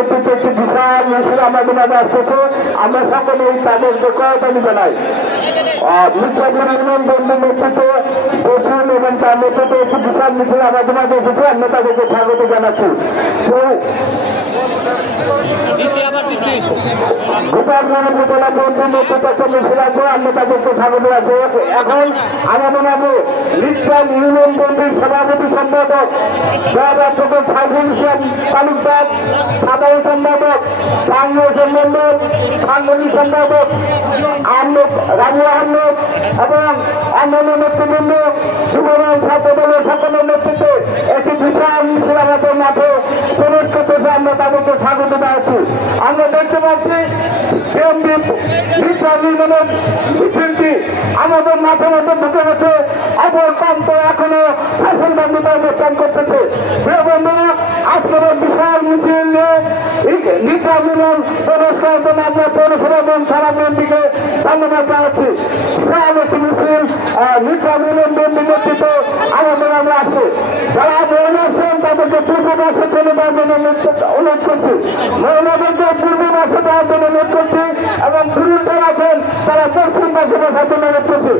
নেতৃত্বে একটি বিশাল মিছিল আমাদের মাঝে আসতেছে। আমরা সকলেই তাদের কয়েকটি জানাই। ইউনিয়ন বন্ধু নেতৃত্বে বসুন এবং তার নেতৃত্বে একটি বিশাল মিছিল আমাদের মাঝে এসেছে। আমরা তাদেরকে স্বাগত জানাচ্ছি। গোপালগঞ্জ উপজেলা বন্ধু নেতৃত্বে একটা মিছিল আছে, আমরা তাদেরকে স্বাগত আছি। এখন আমাদের মাঝে লিটন ইউনিয়ন বন্ধুর সভাপতি সম্পাদক সাইফুল ইসলাম তালুকদার, সাধারণ সম্পাদক বাংলাদেশ মন্ডল, সাংগঠনিক সম্পাদক রাজু আহমেদ এবং অন্যান্য নেতৃবৃন্দ যুবদল ছাত্র দলের সকলের নেতৃত্বে একটি বিশাল মিছিল আমাদের মাঠে প্রবেশ করতেছে। আমরা তাদেরকে স্বাগত জানাচ্ছি। আমরা দেখতে পাচ্ছি মিছিলটি আমাদের মাঠের মধ্যে ঢুকে গেছে। অপর প্রান্ত এখনো ফসল বান্ধবতা অবস্থান করতেছে। প্রিয় বন্ধুরা, আজকের বিশাল মিছিল নিয়ে নির্বাচন প্রবেশ করার জন্য আমরা পৌরসভা এবং সারা বিএনপিকে ধন্যবাদ জানাচ্ছি। বিশাল একটি মিছিল নির্বাচন নেতৃত্বে আমাদের আমরা আসছি। যারা মহিলা আছেন তাদেরকে পূর্ব মাসে চলে যাওয়ার জন্য অনুরোধ করছি। মহিলাদেরকে পূর্ব মাসে যাওয়ার জন্য অনুরোধ করছি এবং পুরুষরা আছেন তারা পশ্চিম মাসে বসার জন্য অনুরোধ করছি।